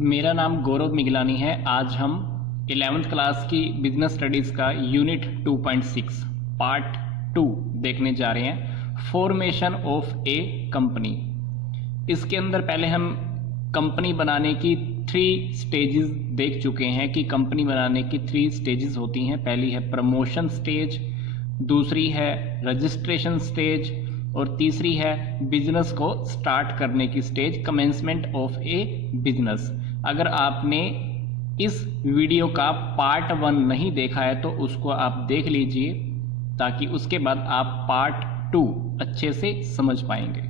मेरा नाम गौरव मिगलानी है। आज हम 11th क्लास की बिजनेस स्टडीज़ का यूनिट 2.6 पार्ट 2 देखने जा रहे हैं, फॉर्मेशन ऑफ ए कंपनी। इसके अंदर पहले हम कंपनी बनाने की 3 स्टेजेस देख चुके हैं कि कंपनी बनाने की 3 स्टेजेस होती हैं। पहली है प्रमोशन स्टेज, दूसरी है रजिस्ट्रेशन स्टेज और तीसरी है बिजनेस को स्टार्ट करने की stage, commencement of A business. अगर आपने इस वीडियो का पार्ट 1 नहीं देखा है तो उसको आप देख लीजिए, ताकि उसके बाद आप पार्ट 2 अच्छे से समझ पाएंगे।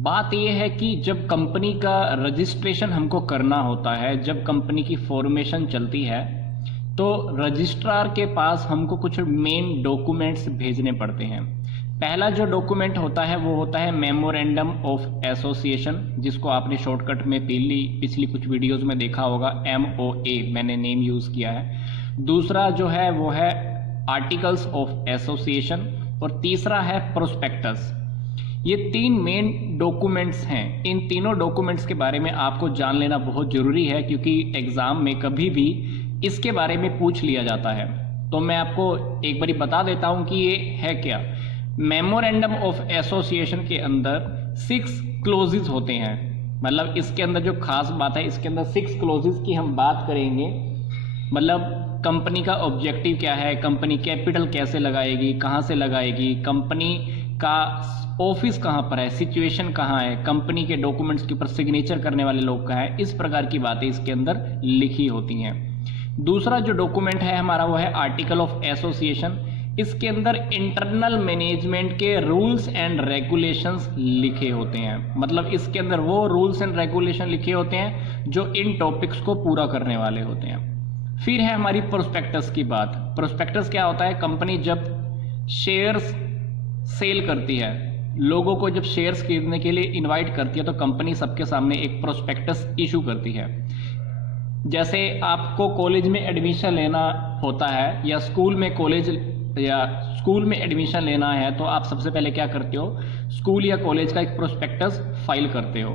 बात यह है कि जब कंपनी का रजिस्ट्रेशन हमको करना होता है, जब कंपनी की फॉर्मेशन चलती है, तो रजिस्ट्रार के पास हमको कुछ मेन डॉक्यूमेंट्स भेजने पड़ते हैं। पहला जो डॉक्यूमेंट होता है वो होता है मेमोरेंडम ऑफ एसोसिएशन, जिसको आपने शॉर्टकट में पिछली कुछ वीडियोस में देखा होगा, MOA मैंने नेम यूज़ किया है। दूसरा जो है वो है आर्टिकल्स ऑफ एसोसिएशन और तीसरा है प्रोस्पेक्टस। ये 3 मेन डॉक्यूमेंट्स हैं। इन तीनों डॉक्यूमेंट्स के बारे में आपको जान लेना बहुत ज़रूरी है, क्योंकि एग्ज़ाम में कभी भी इसके बारे में पूछ लिया जाता है। तो मैं आपको एक बारी बता देता हूं कि ये है क्या। मेमोरेंडम ऑफ एसोसिएशन के अंदर 6 क्लोजेस होते हैं। मतलब इसके अंदर जो खास बात है, इसके अंदर 6 क्लोजेस की हम बात करेंगे। मतलब कंपनी का ऑब्जेक्टिव क्या है, कंपनी कैपिटल कैसे लगाएगी, कहाँ से लगाएगी, कंपनी का ऑफिस कहाँ पर है, सिचुएशन कहाँ है, कंपनी के डॉक्यूमेंट्स के ऊपर सिग्नेचर करने वाले लोग कहाँ है, इस प्रकार की बातें इसके अंदर लिखी होती हैं। दूसरा जो डॉक्यूमेंट है हमारा वो है आर्टिकल ऑफ एसोसिएशन। इसके अंदर इंटरनल मैनेजमेंट के रूल्स एंड रेगुलेशंस लिखे होते हैं। मतलब इसके अंदर वो रूल्स एंड रेगुलेशन लिखे होते हैं जो इन टॉपिक्स को पूरा करने वाले होते हैं। फिर है हमारी प्रोस्पेक्टस की बात। प्रोस्पेक्टस क्या होता है? कंपनी जब शेयर्स सेल करती है, लोगों को जब शेयर्स खरीदने के लिए इनवाइट करती है, तो कंपनी सबके सामने एक प्रोस्पेक्टस इशू करती है। जैसे आपको कॉलेज में एडमिशन लेना होता है या स्कूल में एडमिशन लेना है, तो आप सबसे पहले क्या करते हो? स्कूल या कॉलेज का एक प्रोस्पेक्टस फाइल करते हो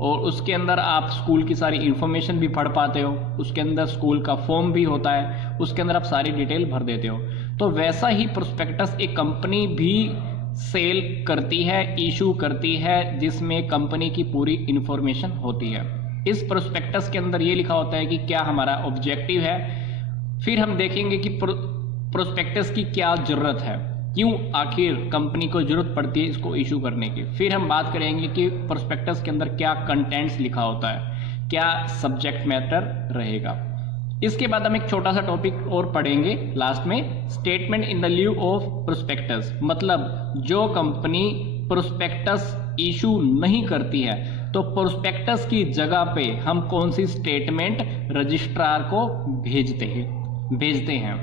और उसके अंदर आप स्कूल की सारी इन्फॉर्मेशन भी पढ़ पाते हो। उसके अंदर स्कूल का फॉर्म भी होता है, उसके अंदर आप सारी डिटेल भर देते हो। तो वैसा ही प्रोस्पेक्टस एक कंपनी भी सेल करती है, इशू करती है, जिसमें कंपनी की पूरी इन्फॉर्मेशन होती है। इस प्रोस्पेक्टस के अंदर ये लिखा होता है कि क्या हमारा ऑब्जेक्टिव है। फिर हम देखेंगे कि प्रोस्पेक्टस की क्या जरूरत है, क्यों आखिर कंपनी को जरूरत पड़ती है इसको इशू करने की। फिर हम बात करेंगे कि प्रोस्पेक्टस के अंदर क्या कंटेंट्स लिखा होता है, क्या सब्जेक्ट मैटर रहेगा। इसके बाद हम एक छोटा सा टॉपिक और पढ़ेंगे लास्ट में, statement in the लिeu of prospectus. मतलब जो कंपनी प्रोस्पेक्टस इशू नहीं करती है, तो प्रोस्पेक्टस की जगह पे हम कौन सी स्टेटमेंट रजिस्ट्रार को भेजते हैं।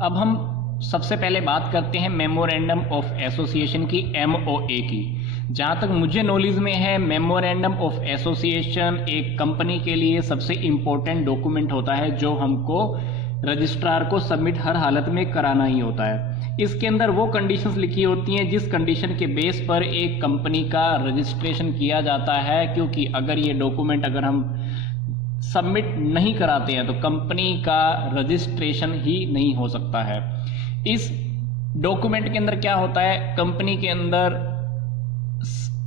अब हम सबसे पहले बात करते हैं मेमोरेंडम ऑफ एसोसिएशन की, MOA की। जहाँ तक मुझे नॉलेज में है, मेमोरेंडम ऑफ एसोसिएशन एक कंपनी के लिए सबसे इम्पोर्टेंट डॉक्यूमेंट होता है, जो हमको रजिस्ट्रार को सबमिट हर हालत में कराना ही होता है। इसके अंदर वो कंडीशंस लिखी होती हैं जिस कंडीशन के बेस पर एक कंपनी का रजिस्ट्रेशन किया जाता है, क्योंकि अगर ये डॉक्यूमेंट अगर हम सबमिट नहीं कराते हैं तो कंपनी का रजिस्ट्रेशन ही नहीं हो सकता है। इस डॉक्यूमेंट के अंदर क्या होता है, कंपनी के अंदर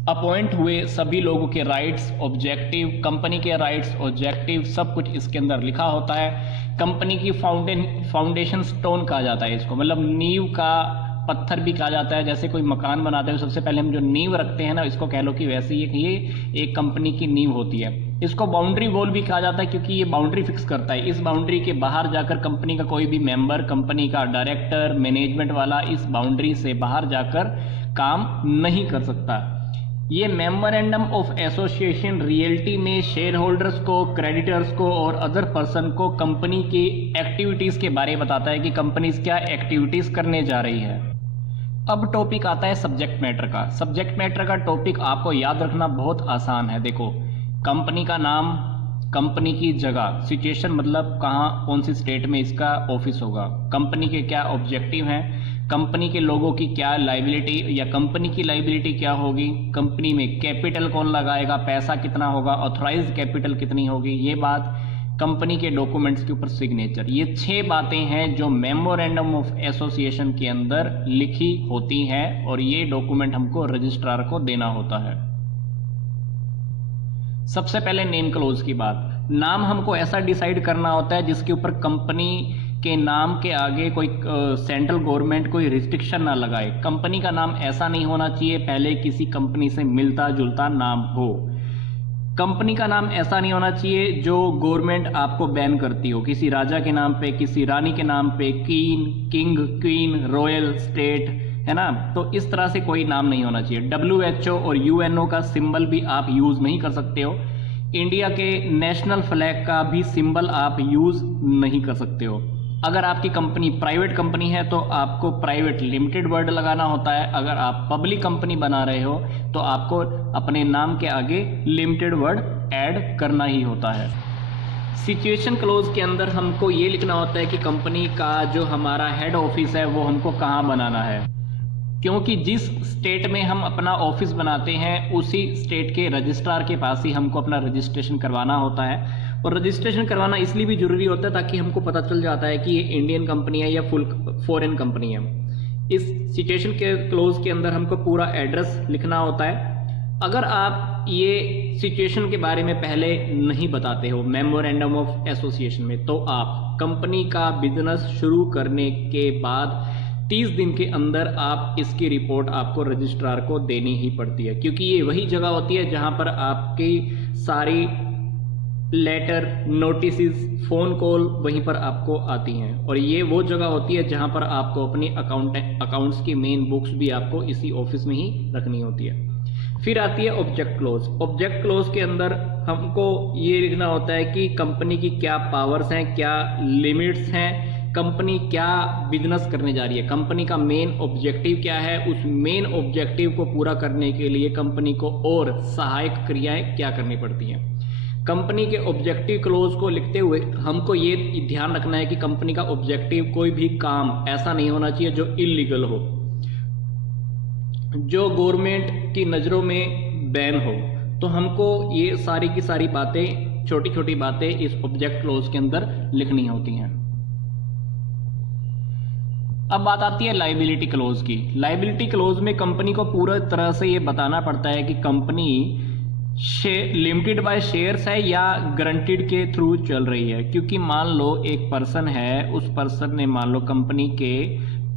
अपॉइंट हुए सभी लोगों के राइट्स, ऑब्जेक्टिव, कंपनी के राइट्स, ऑब्जेक्टिव, सब कुछ इसके अंदर लिखा होता है। कंपनी की फाउंडेशन स्टोन कहा जाता है इसको, मतलब नींव का पत्थर भी कहा जाता है। जैसे कोई मकान बनाते हैं, सबसे पहले हम जो नींव रखते हैं ना, इसको कह लो कि वैसे ही ये एक कंपनी की नींव होती है। इसको बाउंड्री वॉल भी कहा जाता है, क्योंकि ये बाउंड्री फिक्स करता है। इस बाउंड्री के बाहर जाकर कंपनी का कोई भी मेंबर, कंपनी का डायरेक्टर, मैनेजमेंट वाला इस बाउंड्री से बाहर जाकर काम नहीं कर सकता। ये मेमोरेंडम ऑफ एसोसिएशन रियल्टी में शेयर होल्डर्स को, क्रेडिटर्स को और अदर पर्सन को कंपनी की एक्टिविटीज़ के बारे में बताता है कि कंपनीज क्या एक्टिविटीज़ करने जा रही है। अब टॉपिक आता है सब्जेक्ट मैटर का। सब्जेक्ट मैटर का टॉपिक आपको याद रखना बहुत आसान है। देखो, कंपनी का नाम, कंपनी की जगह, सिचुएशन मतलब कहाँ, कौन सी स्टेट में इसका ऑफिस होगा, कंपनी के क्या ऑब्जेक्टिव हैं, कंपनी के लोगों की क्या लाइबिलिटी या कंपनी की लाइबिलिटी क्या होगी, कंपनी में कैपिटल कौन लगाएगा, पैसा कितना होगा, ऑथराइज्ड कैपिटल कितनी होगी, ये बात, कंपनी के डॉक्यूमेंट्स के ऊपर सिग्नेचर। ये 6 बातें हैं जो मेमोरेंडम ऑफ एसोसिएशन के अंदर लिखी होती हैं और ये डॉक्यूमेंट हमको रजिस्ट्रार को देना होता है। सबसे पहले नेम क्लोज की बात। नाम हमको ऐसा डिसाइड करना होता है जिसके ऊपर कंपनी के नाम के आगे कोई सेंट्रल गवर्नमेंट कोई रिस्ट्रिक्शन ना लगाए। कंपनी का नाम ऐसा नहीं होना चाहिए पहले किसी कंपनी से मिलता जुलता नाम हो। कंपनी का नाम ऐसा नहीं होना चाहिए जो गवर्नमेंट आपको बैन करती हो, किसी राजा के नाम पे, किसी रानी के नाम पे, किंग, क्वीन, रॉयल, स्टेट, है ना। तो इस तरह से कोई नाम नहीं होना चाहिए। WHO और UNO का सिंबल भी आप यूज नहीं कर सकते हो। इंडिया के नेशनल फ्लैग का भी सिंबल आप यूज नहीं कर सकते हो। अगर आपकी कंपनी प्राइवेट कंपनी है तो आपको प्राइवेट लिमिटेड वर्ड लगाना होता है। अगर आप पब्लिक कंपनी बना रहे हो तो आपको अपने नाम के आगे लिमिटेड वर्ड ऐड करना ही होता है। सिचुएशन क्लोज के अंदर हमको ये लिखना होता है कि कंपनी का जो हमारा हेड ऑफिस है वो हमको कहाँ बनाना है, क्योंकि जिस स्टेट में हम अपना ऑफिस बनाते हैं उसी स्टेट के रजिस्ट्रार के पास ही हमको अपना रजिस्ट्रेशन करवाना होता है। और रजिस्ट्रेशन करवाना इसलिए भी जरूरी होता है ताकि हमको पता चल जाता है कि ये इंडियन कंपनी है या फुल फॉरेन कंपनी है। इस सिचुएशन के क्लोज के अंदर हमको पूरा एड्रेस लिखना होता है। अगर आप ये सिचुएशन के बारे में पहले नहीं बताते हो मेमोरेंडम ऑफ एसोसिएशन में, तो आप कंपनी का बिजनेस शुरू करने के बाद 30 दिन के अंदर आप इसकी रिपोर्ट आपको रजिस्ट्रार को देनी ही पड़ती है, क्योंकि ये वही जगह होती है जहां पर आपकी सारी लेटर, नोटिसेस, फोन कॉल वहीं पर आपको आती हैं। और ये वो जगह होती है जहां पर आपको अपनी अकाउंट्स की मेन बुक्स भी आपको इसी ऑफिस में ही रखनी होती है। फिर आती है ऑब्जेक्ट क्लोज। ऑब्जेक्ट क्लोज के अंदर हमको ये लिखना होता है कि कंपनी की क्या पावर्स हैं, क्या लिमिट्स हैं, कंपनी क्या बिजनेस करने जा रही है, कंपनी का मेन ऑब्जेक्टिव क्या है, उस मेन ऑब्जेक्टिव को पूरा करने के लिए कंपनी को और सहायक क्रियाएं क्या करनी पड़ती हैं। कंपनी के ऑब्जेक्टिव क्लोज को लिखते हुए हमको ये ध्यान रखना है कि कंपनी का ऑब्जेक्टिव कोई भी काम ऐसा नहीं होना चाहिए जो इलीगल हो, जो गवर्नमेंट की नज़रों में बैन हो। तो हमको ये सारी की सारी बातें, छोटी छोटी बातें इस ऑब्जेक्ट क्लोज के अंदर लिखनी होती हैं। अब बात आती है लाइबिलिटी क्लोज की। लाइबिलिटी क्लोज में कंपनी को पूरा तरह से ये बताना पड़ता है कि कंपनी लिमिटेड बाय शेयर्स है या गारंटीड के थ्रू चल रही है। क्योंकि मान लो एक पर्सन है, उस पर्सन ने मान लो कंपनी के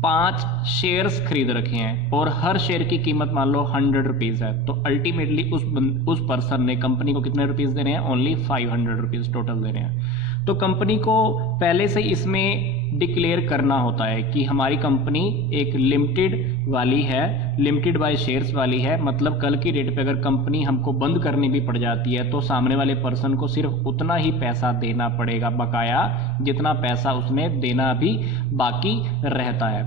5 शेयर्स खरीद रखे हैं और हर शेयर की कीमत मान लो 100 रुपीज़ है, तो अल्टीमेटली उस पर्सन ने कंपनी को कितने रुपीज़ देने हैं? ओनली 500 रुपीज़ टोटल देने हैं। तो कंपनी को पहले से इसमें डिक्लेयर करना होता है कि हमारी कंपनी एक लिमिटेड वाली है, लिमिटेड बाय शेयर्स वाली है। मतलब कल की डेट पे अगर कंपनी हमको बंद करनी भी पड़ जाती है तो सामने वाले पर्सन को सिर्फ उतना ही पैसा देना पड़ेगा बकाया, जितना पैसा उसने देना भी बाकी रहता है।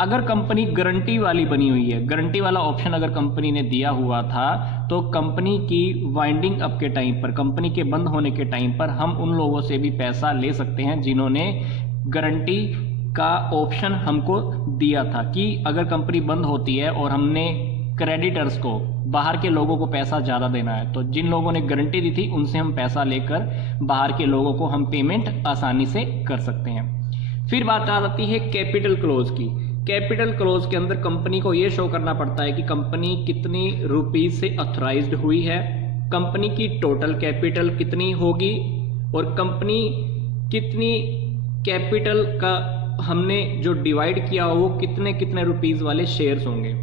अगर कंपनी गारंटी वाली बनी हुई है, गारंटी वाला ऑप्शन अगर कंपनी ने दिया हुआ था, तो कंपनी की वाइंडिंग अप के टाइम पर, कंपनी के बंद होने के टाइम पर हम उन लोगों से भी पैसा ले सकते हैं जिन्होंने गारंटी का ऑप्शन हमको दिया था कि अगर कंपनी बंद होती है और हमने क्रेडिटर्स को, बाहर के लोगों को पैसा ज़्यादा देना है, तो जिन लोगों ने गारंटी दी थी उनसे हम पैसा लेकर बाहर के लोगों को हम पेमेंट आसानी से कर सकते हैं। फिर बात आ जाती है कैपिटल क्लोज की। कैपिटल क्लोज के अंदर कंपनी को ये शो करना पड़ता है कि कंपनी कितनी रुपीज से ऑथराइज्ड हुई है, कंपनी की टोटल कैपिटल कितनी होगी और कंपनी कितनी कैपिटल का हमने जो डिवाइड किया हो वो कितने कितने रुपीस वाले शेयर्स होंगे।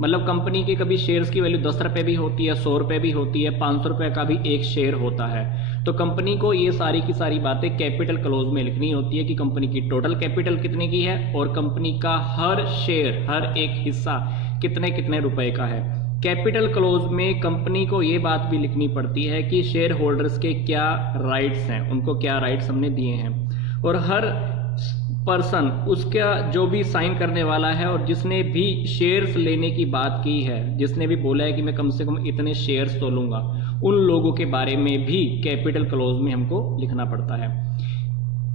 मतलब कंपनी के कभी शेयर्स की वैल्यू 10 रुपये भी होती है, 100 रुपये भी होती है, 500 रुपये का भी एक शेयर होता है। तो कंपनी को ये सारी की सारी बातें कैपिटल क्लोज में लिखनी होती है कि कंपनी की टोटल कैपिटल कितने की है और कंपनी का हर शेयर, हर एक हिस्सा कितने कितने रुपए का है। कैपिटल क्लोज में कंपनी को ये बात भी लिखनी पड़ती है कि शेयर होल्डर्स के क्या राइट्स हैं, उनको क्या राइट्स हमने दिए हैं, और हर पर्सन, उसका जो भी साइन करने वाला है और जिसने भी शेयर्स लेने की बात की है, जिसने भी बोला है कि मैं कम से कम इतने शेयर्स तो लूंगा, उन लोगों के बारे में भी कैपिटल क्लोज में हमको लिखना पड़ता है।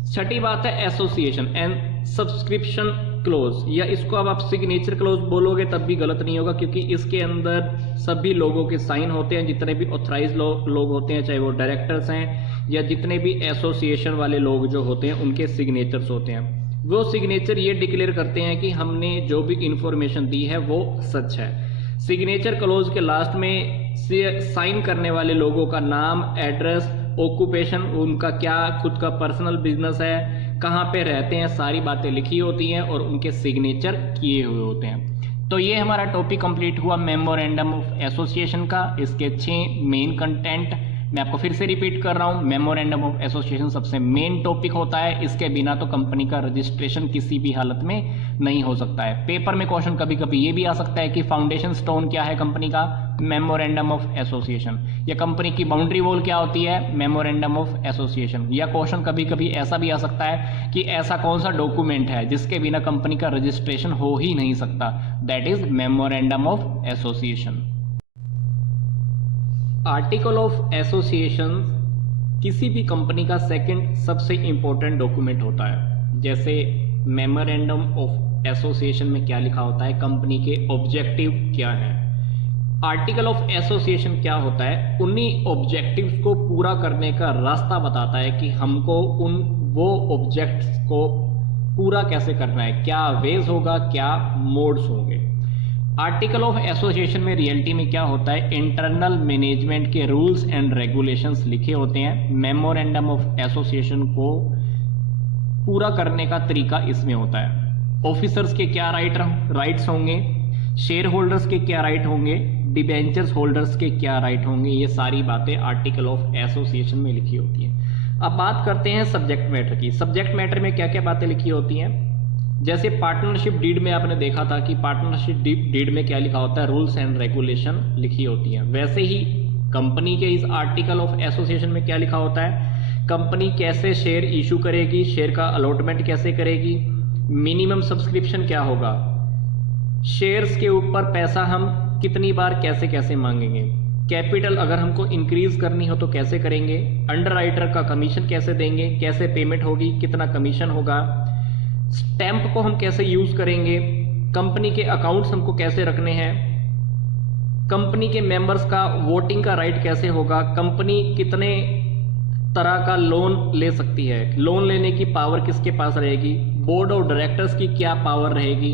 छठी बात है एसोसिएशन एंड सब्सक्रिप्शन क्लोज, या इसको अब आप सिग्नेचर क्लोज बोलोगे तब भी गलत नहीं होगा, क्योंकि इसके अंदर सभी लोगों के साइन होते हैं, जितने भी ऑथराइज लोग होते हैं, चाहे वो डायरेक्टर्स हैं या जितने भी एसोसिएशन वाले लोग जो होते हैं उनके सिग्नेचर्स होते हैं। वो सिग्नेचर ये डिक्लेयर करते हैं कि हमने जो भी इंफॉर्मेशन दी है वो सच है। सिग्नेचर क्लोज के लास्ट में साइन करने वाले लोगों का नाम, एड्रेस, ऑक्यूपेशन, उनका क्या खुद का पर्सनल बिजनेस है, कहाँ पे रहते हैं, सारी बातें लिखी होती हैं और उनके सिग्नेचर किए हुए होते हैं। तो ये हमारा टॉपिक कंप्लीट हुआ मेमोरेंडम ऑफ एसोसिएशन का। इसके 6 मेन कंटेंट मैं आपको फिर से रिपीट कर रहा हूँ। मेमोरेंडम ऑफ एसोसिएशन सबसे मेन टॉपिक होता है, इसके बिना तो कंपनी का रजिस्ट्रेशन किसी भी हालत में नहीं हो सकता है। पेपर में क्वेश्चन कभी कभी ये भी आ सकता है कि फाउंडेशन स्टोन क्या है कंपनी का, मेमोरेंडम ऑफ एसोसिएशन, या कंपनी की बाउंड्री वॉल क्या होती है, मेमोरेंडम ऑफ एसोसिएशन। या क्वेश्चन कभी कभी ऐसा भी आ सकता है कि ऐसा कौन सा डॉक्यूमेंट है जिसके बिना कंपनी का रजिस्ट्रेशन हो ही नहीं सकता, that is memorandum of association. Article of association किसी भी कंपनी का सेकंड सबसे इंपॉर्टेंट डॉक्यूमेंट होता है। जैसे मेमोरेंडम ऑफ एसोसिएशन में क्या लिखा होता है, कंपनी के ऑब्जेक्टिव क्या है। आर्टिकल ऑफ एसोसिएशन क्या होता है, उन्हीं ऑब्जेक्टिव्स को पूरा करने का रास्ता बताता है कि हमको वो ऑब्जेक्ट्स को पूरा कैसे करना है, क्या वेज होगा, क्या मोड्स होंगे। आर्टिकल ऑफ एसोसिएशन में रियलिटी में क्या होता है, इंटरनल मैनेजमेंट के रूल्स एंड रेगुलेशंस लिखे होते हैं। मेमोरेंडम ऑफ एसोसिएशन को पूरा करने का तरीका इसमें होता है। ऑफिसर्स के क्या राइट्स होंगे, शेयर होल्डर्स के क्या राइट होंगे, डिबेंचर्स होल्डर्स के क्या राइट होंगे, ये सारी बातें आर्टिकल ऑफ एसोसिएशन में लिखी होती हैं। अब बात करते हैं सब्जेक्ट मैटर की। सब्जेक्ट मैटर में क्या क्या बातें लिखी होती हैं। जैसे पार्टनरशिप डीड में आपने देखा था कि पार्टनरशिप डीड में क्या लिखा होता है, रूल्स एंड रेगुलेशन लिखी होती हैं। वैसे ही कंपनी के इस आर्टिकल ऑफ एसोसिएशन में क्या लिखा होता है, कंपनी कैसे शेयर इशू करेगी, शेयर का अलॉटमेंट कैसे करेगी, मिनिमम सब्सक्रिप्शन क्या होगा, शेयर्स के ऊपर पैसा हम कितनी बार कैसे कैसे मांगेंगे, कैपिटल अगर हमको इंक्रीज करनी हो तो कैसे करेंगे, अंडरराइटर का कमीशन कैसे देंगे, कैसे पेमेंट होगी, कितना कमीशन होगा, स्टैंप को हम कैसे यूज करेंगे, कंपनी के अकाउंट्स हमको कैसे रखने हैं, कंपनी के मेंबर्स का वोटिंग का राइट कैसे होगा, कंपनी कितने तरह का लोन ले सकती है, लोन लेने की पावर किसके पास रहेगी, बोर्ड ऑफ डायरेक्टर्स की क्या पावर रहेगी,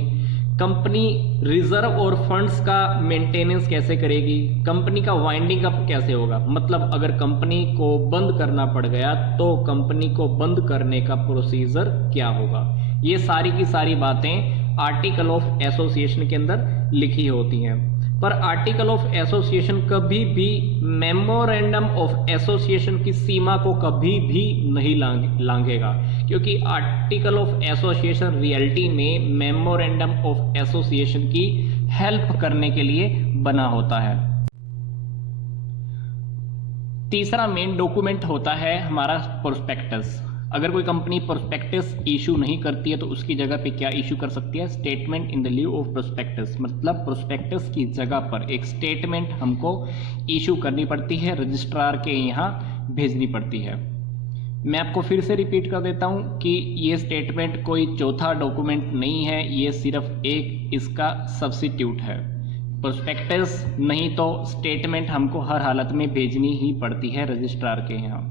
कंपनी रिजर्व और फंड्स का मेंटेनेंस कैसे करेगी, कंपनी का वाइंडिंग अप कैसे होगा, मतलब अगर कंपनी को बंद करना पड़ गया तो कंपनी को बंद करने का प्रोसीजर क्या होगा। ये सारी की सारी बातें आर्टिकल ऑफ एसोसिएशन के अंदर लिखी होती हैं। पर आर्टिकल ऑफ एसोसिएशन कभी भी मेमोरेंडम ऑफ एसोसिएशन की सीमा को कभी भी नहीं लांघेगा, क्योंकि आर्टिकल ऑफ एसोसिएशन रियलिटी में मेमोरेंडम ऑफ एसोसिएशन की हेल्प करने के लिए बना होता है। तीसरा मेन डॉक्यूमेंट होता है हमारा प्रोस्पेक्टस। अगर कोई कंपनी प्रोस्पेक्टस इशू नहीं करती है तो उसकी जगह पे क्या इशू कर सकती है, statement in the लिeu of prospectus. मतलब प्रोस्पेक्टस की जगह पर एक स्टेटमेंट हमको इशू करनी पड़ती है, रजिस्ट्रार के यहाँ भेजनी पड़ती है। मैं आपको फिर से रिपीट कर देता हूँ कि ये स्टेटमेंट कोई चौथा डॉक्यूमेंट नहीं है, ये सिर्फ एक इसका सब्स्टिट्यूट है। प्रोस्पेक्टस नहीं तो स्टेटमेंट हमको हर हालत में भेजनी ही पड़ती है रजिस्ट्रार के यहाँ।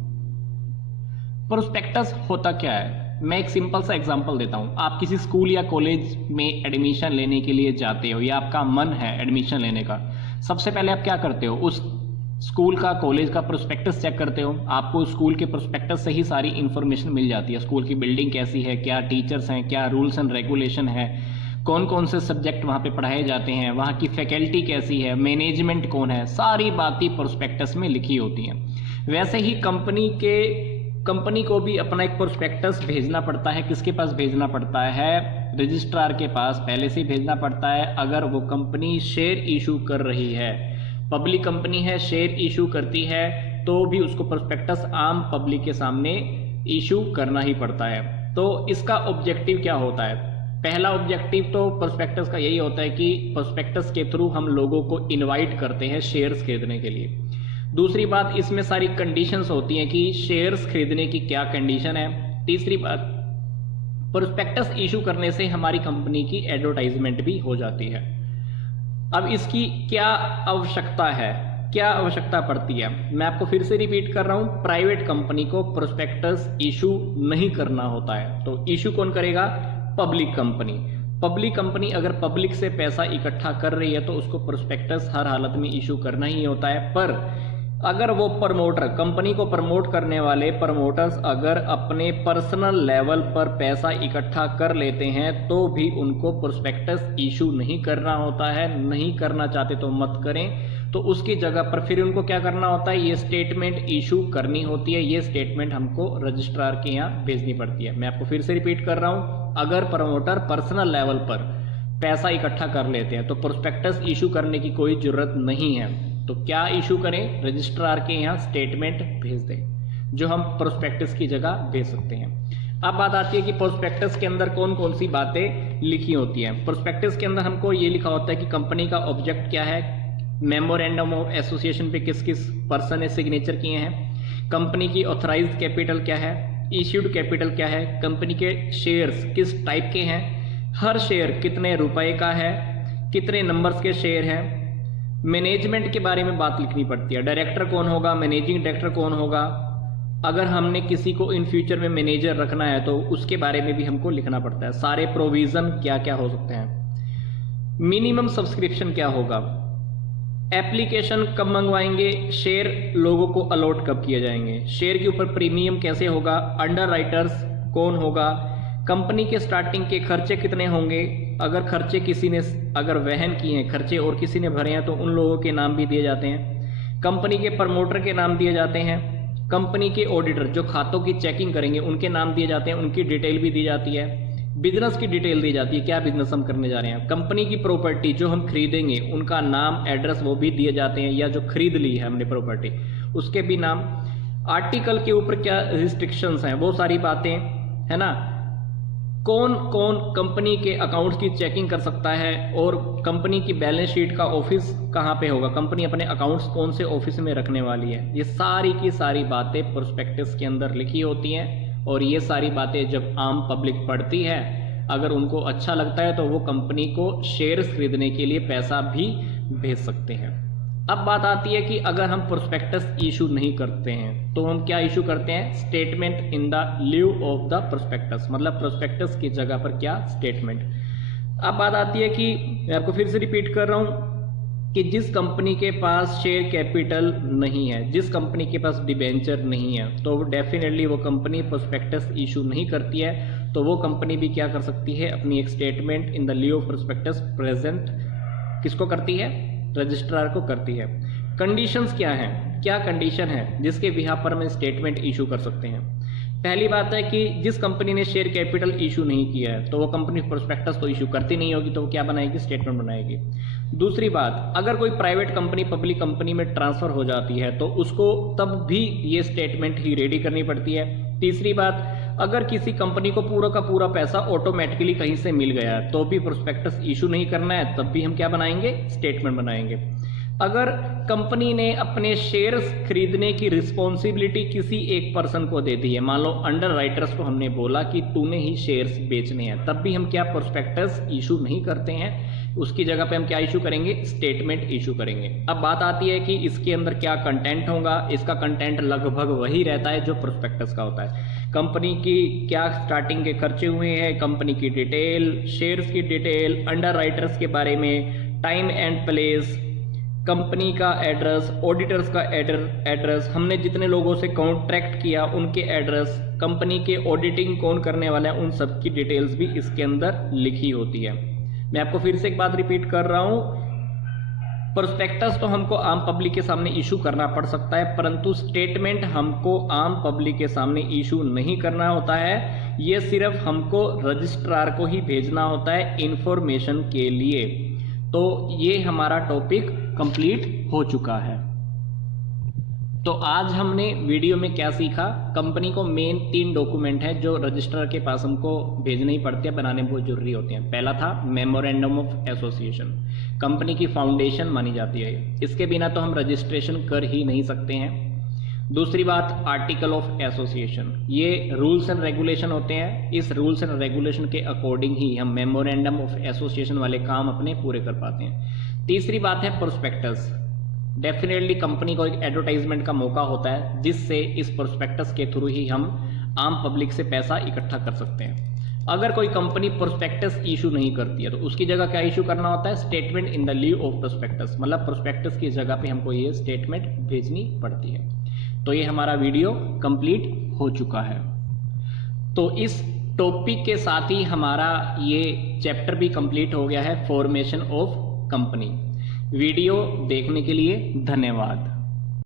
प्रोस्पेक्टस होता क्या है, मैं एक सिंपल सा एग्जांपल देता हूँ। आप किसी स्कूल या कॉलेज में एडमिशन लेने के लिए जाते हो या आपका मन है एडमिशन लेने का, सबसे पहले आप क्या करते हो, उस स्कूल का कॉलेज का प्रोस्पेक्टस चेक करते हो। आपको स्कूल के प्रोस्पेक्टस से ही सारी इन्फॉर्मेशन मिल जाती है, स्कूल की बिल्डिंग कैसी है, क्या टीचर्स हैं, क्या रूल्स एंड रेगुलेशन है, कौन कौन से सब्जेक्ट वहाँ पे पढ़ाए जाते हैं, वहाँ की फैकल्टी कैसी है, मैनेजमेंट कौन है, सारी बातें प्रोस्पेक्टस में लिखी होती हैं। वैसे ही कंपनी को भी अपना एक प्रोस्पेक्टस भेजना पड़ता है। किसके पास भेजना पड़ता है, रजिस्ट्रार के पास पहले से ही भेजना पड़ता है। अगर वो कंपनी शेयर इशू कर रही है, पब्लिक कंपनी है, शेयर इशू करती है, तो भी उसको प्रोस्पेक्टस आम पब्लिक के सामने इशू करना ही पड़ता है। तो इसका ऑब्जेक्टिव क्या होता है, पहला ऑब्जेक्टिव तो प्रोस्पेक्टस का यही होता है कि प्रोस्पेक्टस के थ्रू हम लोगों को इनवाइट करते हैं शेयर्स खरीदने के लिए। दूसरी बात, इसमें सारी कंडीशंस होती हैं कि शेयर्स खरीदने की क्या कंडीशन है। तीसरी बात, प्रोस्पेक्टस इशू करने से हमारी कंपनी की एडवर्टाइजमेंट भी हो जाती है। अब इसकी क्या आवश्यकता है, क्या आवश्यकता पड़ती है, मैं आपको फिर से रिपीट कर रहा हूं, प्राइवेट कंपनी को प्रोस्पेक्टस इशू नहीं करना होता है। तो इशू कौन करेगा? Public company. पब्लिक कंपनी अगर पब्लिक से पैसा इकट्ठा कर रही है तो उसको प्रोस्पेक्टस हर हालत में इशू करना ही होता है। पर अगर वो प्रमोटर, कंपनी को प्रमोट करने वाले प्रमोटर्स अगर अपने पर्सनल लेवल पर पैसा इकट्ठा कर लेते हैं तो भी उनको प्रोस्पेक्टस इशू नहीं करना होता है। नहीं करना चाहते तो मत करें। तो उसकी जगह पर फिर उनको क्या करना होता है? ये स्टेटमेंट इशू करनी होती है। ये स्टेटमेंट हमको रजिस्ट्रार के यहाँ भेजनी पड़ती है। मैं आपको फिर से रिपीट कर रहा हूँ, अगर प्रमोटर पर्सनल लेवल पर पैसा इकट्ठा कर लेते हैं तो प्रोस्पेक्टस इशू करने की कोई जरूरत नहीं है। तो क्या इशू करें? रजिस्ट्रार के यहाँ स्टेटमेंट भेज दें, जो हम प्रोस्पेक्टस की जगह भेज सकते हैं। अब बात आती है कि प्रोस्पेक्टस के अंदर कौन कौन सी बातें लिखी होती हैं। प्रोस्पेक्टस के अंदर हमको ये लिखा होता है कि कंपनी का ऑब्जेक्ट क्या है, मेमोरेंडम ऑफ एसोसिएशन पे किस किस पर्सन ने सिग्नेचर किए हैं, कंपनी की ऑथराइज्ड कैपिटल क्या है, इश्यूड कैपिटल क्या है, कंपनी के शेयर्स किस टाइप के हैं, हर शेयर कितने रुपए का है, कितने नंबर्स के शेयर हैं। मैनेजमेंट के बारे में बात लिखनी पड़ती है, डायरेक्टर कौन होगा, मैनेजिंग डायरेक्टर कौन होगा, अगर हमने किसी को इन फ्यूचर में मैनेजर रखना है तो उसके बारे में भी हमको लिखना पड़ता है। सारे प्रोविजन क्या क्या हो सकते हैं, मिनिमम सब्सक्रिप्शन क्या होगा, एप्लीकेशन कब मंगवाएंगे, शेयर लोगों को अलॉट कब किए जाएंगे, शेयर के ऊपर प्रीमियम कैसे होगा, अंडर राइटर्स कौन होगा, कंपनी के स्टार्टिंग के खर्चे कितने होंगे, अगर खर्चे किसी ने अगर वहन किए हैं खर्चे और किसी ने भरे हैं तो उन लोगों के नाम भी दिए जाते हैं, कंपनी के प्रमोटर के नाम दिए जाते हैं, कंपनी के ऑडिटर जो खातों की चेकिंग करेंगे उनके नाम दिए जाते हैं, उनकी डिटेल भी दी जाती है, बिजनेस की डिटेल दी जाती है, क्या बिजनेस हम करने जा रहे हैं, कंपनी की प्रॉपर्टी जो हम खरीदेंगे उनका नाम एड्रेस वो भी दिए जाते हैं, या जो खरीद ली है हमने प्रॉपर्टी उसके भी नाम, आर्टिकल के ऊपर क्या रिस्ट्रिक्शंस हैं वो सारी बातें, है ना, कौन कौन कंपनी के अकाउंट्स की चेकिंग कर सकता है और कंपनी की बैलेंस शीट का ऑफिस कहाँ पे होगा, कंपनी अपने अकाउंट्स कौन से ऑफिस में रखने वाली है, ये सारी की सारी बातें प्रोस्पेक्टस के अंदर लिखी होती हैं। और ये सारी बातें जब आम पब्लिक पढ़ती है अगर उनको अच्छा लगता है तो वो कंपनी को शेयर्स खरीदने के लिए पैसा भी भेज सकते हैं। अब बात आती है कि अगर हम प्रोस्पेक्टस इशू नहीं करते हैं तो हम क्या इशू करते हैं? Statement in the lieu of the prospectus, मतलब प्रोस्पेक्टस की जगह पर क्या? स्टेटमेंट। अब बात आती है कि मैं आपको फिर से रिपीट कर रहा हूं कि जिस कंपनी के पास शेयर कैपिटल नहीं है, जिस कंपनी के पास डिबेंचर नहीं है, तो डेफिनेटली वो कंपनी प्रोस्पेक्टस इशू नहीं करती है। तो वो कंपनी भी क्या कर सकती है? अपनी एक statement in the lieu of prospectus present किसको करती है? रजिस्ट्रार को करती है। कंडीशंस क्या हैं? क्या कंडीशन है जिसके बिहाफ पर हम स्टेटमेंट इशू कर सकते हैं? पहली बात है कि जिस कंपनी ने शेयर कैपिटल इशू नहीं किया है तो वो कंपनी प्रोस्पेक्टस तो इशू करती नहीं होगी, तो वो क्या बनाएगी? स्टेटमेंट बनाएगी। दूसरी बात, अगर कोई प्राइवेट कंपनी पब्लिक कंपनी में ट्रांसफर हो जाती है तो उसको तब भी ये स्टेटमेंट ही रेडी करनी पड़ती है। तीसरी बात, अगर किसी कंपनी को पूरा का पूरा पैसा ऑटोमेटिकली कहीं से मिल गया है तो भी प्रोस्पेक्टस इशू नहीं करना है, तब भी हम क्या बनाएंगे? स्टेटमेंट बनाएंगे। अगर कंपनी ने अपने शेयर्स खरीदने की रिस्पॉन्सिबिलिटी किसी एक पर्सन को दे दी है, मान लो अंडर राइटर्स को हमने बोला कि तूने ही शेयर्स बेचने हैं, तब भी हम क्या प्रोस्पेक्टस इशू नहीं करते हैं, उसकी जगह पे हम क्या इशू करेंगे? स्टेटमेंट इशू करेंगे। अब बात आती है कि इसके अंदर क्या कंटेंट होगा। इसका कंटेंट लगभग वही रहता है जो प्रोस्पेक्टस का होता है। कंपनी की क्या स्टार्टिंग के खर्चे हुए हैं, कंपनी की डिटेल, शेयर्स की डिटेल, अंडर राइटर्स के बारे में, टाइम एंड प्लेस, कंपनी का एड्रेस, ऑडिटर्स का एड्रेस, हमने जितने लोगों से कॉन्ट्रैक्ट किया उनके एड्रेस, कंपनी के ऑडिटिंग कौन करने वाला है, उन सब की डिटेल्स भी इसके अंदर लिखी होती है। मैं आपको फिर से एक बात रिपीट कर रहा हूं, प्रोस्पेक्टस तो हमको आम पब्लिक के सामने इशू करना पड़ सकता है, परंतु स्टेटमेंट हमको आम पब्लिक के सामने इशू नहीं करना होता है। ये सिर्फ हमको रजिस्ट्रार को ही भेजना होता है इंफॉर्मेशन के लिए। तो ये हमारा टॉपिक कंप्लीट हो चुका है। तो आज हमने वीडियो में क्या सीखा? कंपनी को मेन 3 डॉक्यूमेंट है जो रजिस्ट्रार के पास हमको भेजने ही पड़ते हैं, बनाने बहुत जरूरी होते हैं। पहला था मेमोरेंडम ऑफ एसोसिएशन, कंपनी की फाउंडेशन मानी जाती है, इसके बिना तो हम रजिस्ट्रेशन कर ही नहीं सकते हैं। दूसरी बात, आर्टिकल ऑफ एसोसिएशन, ये रूल्स एंड रेगुलेशन होते हैं। इस रूल्स एंड रेगुलेशन के अकॉर्डिंग ही हम मेमोरेंडम ऑफ एसोसिएशन वाले काम अपने पूरे कर पाते हैं। तीसरी बात है प्रोस्पेक्टस। डेफिनेटली कंपनी को एक एडवर्टाइजमेंट का मौका होता है, जिससे इस प्रोस्पेक्टस के थ्रू ही हम आम पब्लिक से पैसा इकट्ठा कर सकते हैं। अगर कोई कंपनी प्रोस्पेक्टस इशू नहीं करती है तो उसकी जगह क्या इशू करना होता है, statement in the leave of prospectus, मतलब प्रोस्पेक्टस की जगह पे हमको ये स्टेटमेंट भेजनी पड़ती है। तो ये हमारा वीडियो कंप्लीट हो चुका है। तो इस टॉपिक के साथ ही हमारा ये चैप्टर भी कंप्लीट हो गया है, फॉर्मेशन ऑफ कंपनी। वीडियो देखने के लिए धन्यवाद।